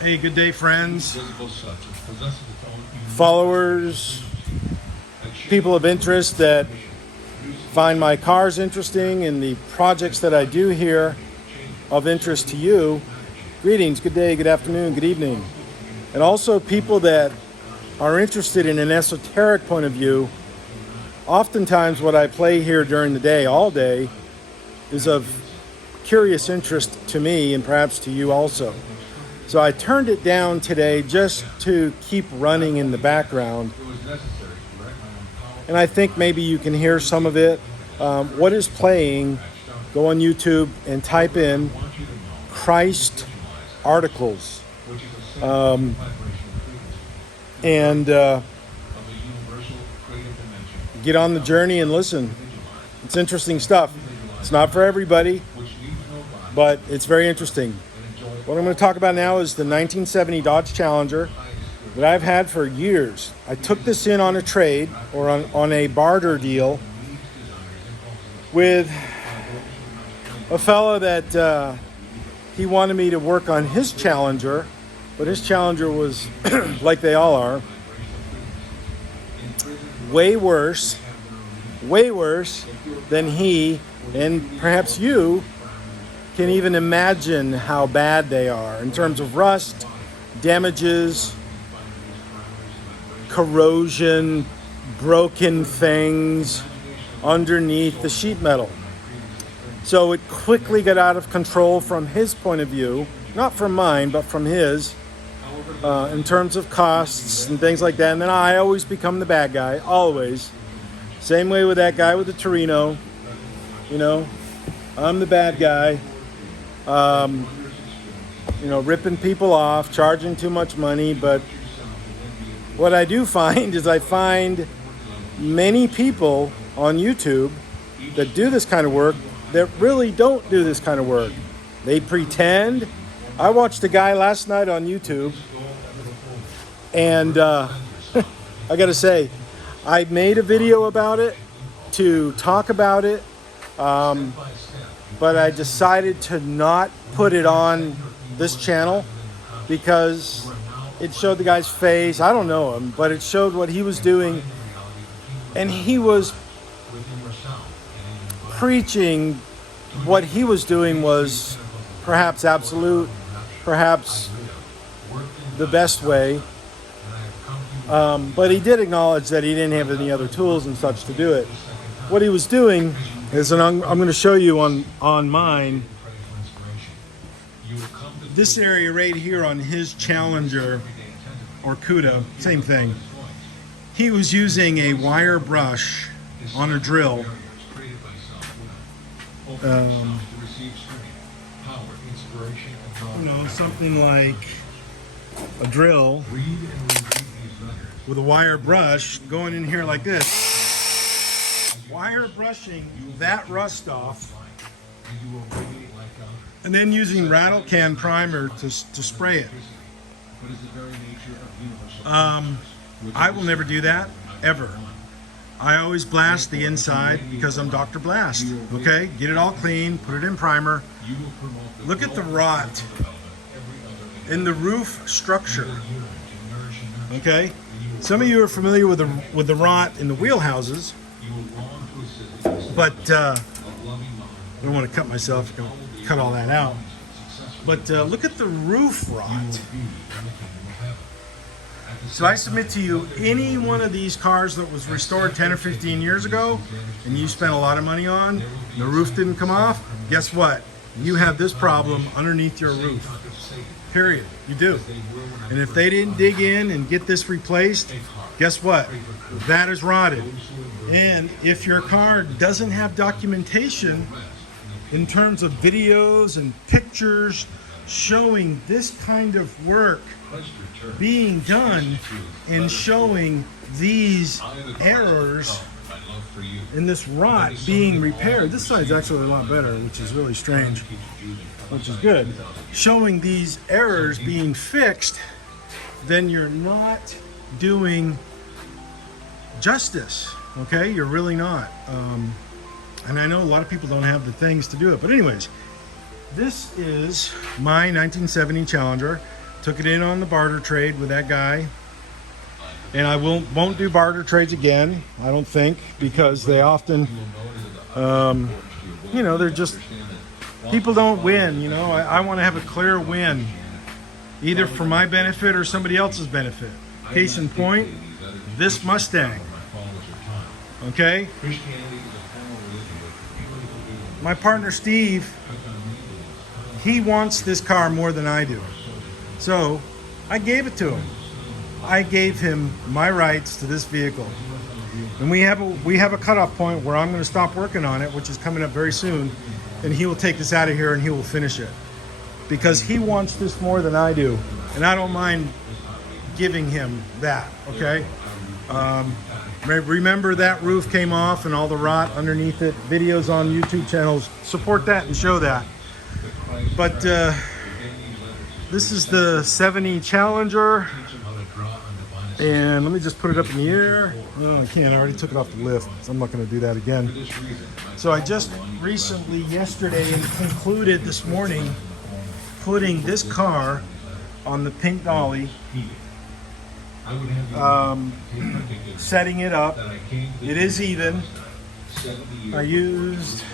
Hey, good day, friends, followers, people of interest that find my cars interesting and the projects that I do here of interest to you. Greetings, good day, good afternoon, good evening. And also people that are interested in an esoteric point of view. Oftentimes what I play here during the day, all day, is of curious interest to me and perhaps to you also. So I turned it down today just to keep running in the background. And I think maybe you can hear some of it. What is playing, go on YouTube and type in Christ articles. Get on the journey and listen. It's interesting stuff. It's not for everybody, but it's very interesting. What I'm going to talk about now is the 1970 Dodge Challenger that I've had for years. I took this in on a trade or on a barter deal with a fellow that he wanted me to work on his Challenger, but his Challenger was, like they all are, way worse than he and perhaps you can even imagine how bad they are in terms of rust, damages, corrosion, broken things underneath the sheet metal. So it quickly got out of control from his point of view, not from mine, but from his, in terms of costs and things like that. And then I always become the bad guy, always. Same way with that guy with the Torino. You know, I'm the bad guy. Ripping people off, charging too much money. But what I do find is I find many people on YouTube that do this kind of work that really don't do this kind of work. They pretend. I watched a guy last night on YouTube, and I gotta say, I made a video about it to talk about it, but I decided to not put it on this channel because it showed the guy's face. I don't know him, but it showed what he was doing, and he was preaching what he was doing was perhaps absolute, perhaps the best way. But he did acknowledge that he didn't have any other tools and such to do it. What he was doing is, and I'm going to show you on mine, this area right here on his Challenger or Cuda, same thing. He was using a wire brush on a drill. Something like a drill with a wire brush going in here like this, wire brushing that rust off, and then using rattle can primer to spray it. I will never do that, ever. I always blast the inside because I'm Dr. Blast, okay? Get it all clean, put it in primer. Look at the rot in the roof structure, okay? Some of you are familiar with the rot in the wheelhouses, but I don't want to cut myself, cut all that out. But look at the roof rot. So I submit to you, any one of these cars that was restored 10 or 15 years ago, and you spent a lot of money on, the roof didn't come off, guess what? You have this problem underneath your roof. Period. You do. And if they didn't dig in and get this replaced, guess what? That is rotted. And if your car doesn't have documentation in terms of videos and pictures showing this kind of work being done and showing these errors and this rot being repaired. This side's actually a lot better, which is really strange, which is good. Showing these errors being fixed, then you're not doing justice, okay? You're really not. And I know a lot of people don't have the things to do it. But anyways, This is my 1970 Challenger. Took it in on the barter trade with that guy. And I won't do barter trades again, I don't think, because they often, you know, they're just, people don't win, you know. I want to have a clear win, either for my benefit or somebody else's benefit. Case in point, this Mustang. Okay? My partner Steve, he wants this car more than I do. So I gave it to him. I gave him my rights to this vehicle. And we have a cutoff point where I'm going to stop working on it, which is coming up very soon, and he will take this out of here and he will finish it. Because he wants this more than I do. And I don't mind giving him that, okay? Remember that roof came off and all the rot underneath it. Videos on YouTube channels support that and show that. But this is the 70 Challenger. And let me just put it up in the air. Oh, I can't, I already took it off the lift, so I'm not gonna do that again. So I just recently, yesterday, concluded this morning, putting this car on the pink dolly, setting it up. It is even. I used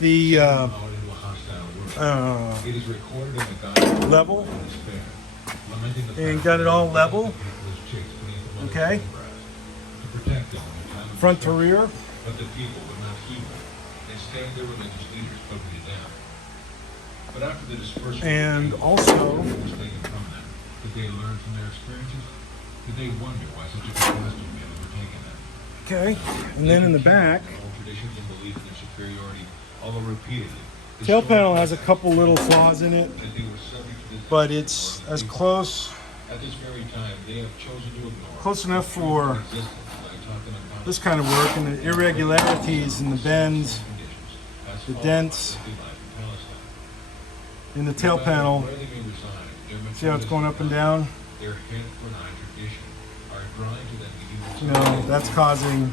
the level and got it all level. Okay, front to rear. And also, okay, and then in the back, tail panel has a couple little flaws in it, but it's as close enough for this kind of work. And the irregularities and the bends, the dents in the tail panel, see how it's going up and down? You know, that's causing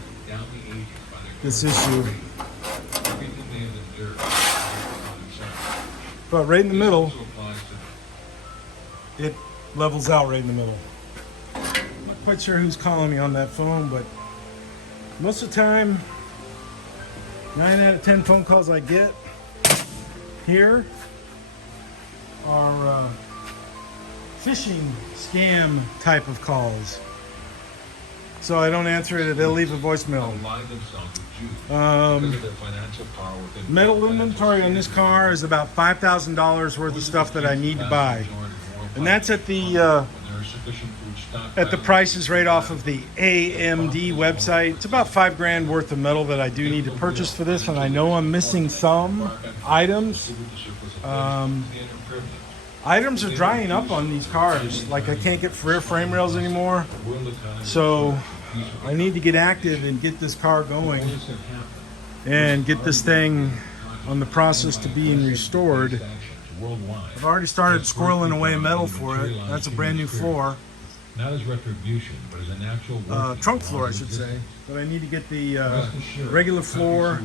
this issue. But right in the middle, it levels out right in the middle. I'm not quite sure who's calling me on that phone, but most of the time, 9 out of 10 phone calls I get here are phishing scam type of calls. So I don't answer it, they'll leave a voicemail. Metal inventory on this car is about $5,000 worth of stuff that I need to buy. And that's at the prices right off of the AMD website. It's about $5 grand worth of metal that I do need to purchase for this, and I know I'm missing some items. Items are drying up on these cars. Like, I can't get rear frame rails anymore. So I need to get active and get this car going and get this thing on the process to being restored. I've already started squirreling away metal for it. That's a brand new floor. Not as retribution, but as an actual trunk floor, I should say. But I need to get the regular floor,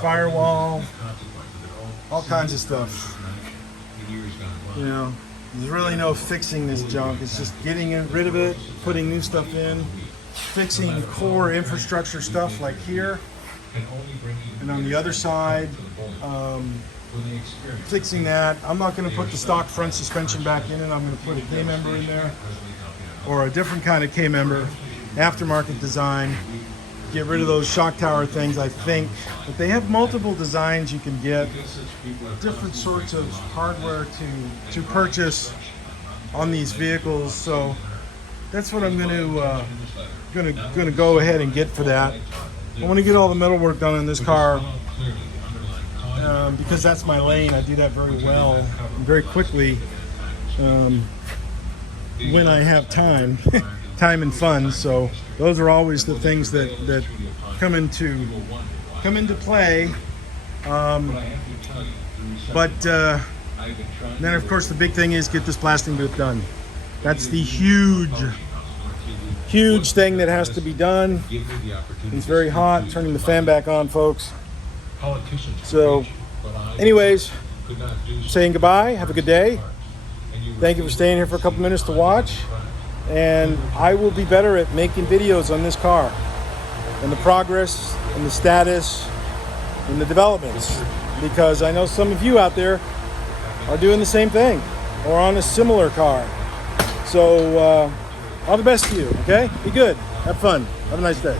firewall, all kinds of stuff. You know, there's really no fixing this junk. It's just getting rid of it, putting new stuff in, fixing core infrastructure stuff like here, and on the other side, fixing that. I'm not going to put the stock front suspension back in it. I'm going to put a K-member in there, or a different kind of K-member, aftermarket design. Get rid of those shock tower things, I think. But they have multiple designs you can get, different sorts of hardware to purchase on these vehicles. So that's what I'm going to go ahead and get for that. I want to get all the metal work done in this car. Because that's my lane. I do that very well and very quickly when I have time, time and funds. So those are always the things that come into play. But then, of course, the big thing is get this blasting booth done. That's the huge huge thing that has to be done. Give me the opportunity. It's very hot. Turning the fan back on, folks. Politicians. So, preach, but I anyways, could not do so. saying goodbye. Have a good day. And you Thank you for staying here for a couple minutes to watch. And I will be better at making videos on this car and the progress and the status and the developments, because I know some of you out there are doing the same thing or on a similar car. So all the best to you, okay? Be good. Have fun. Have a nice day.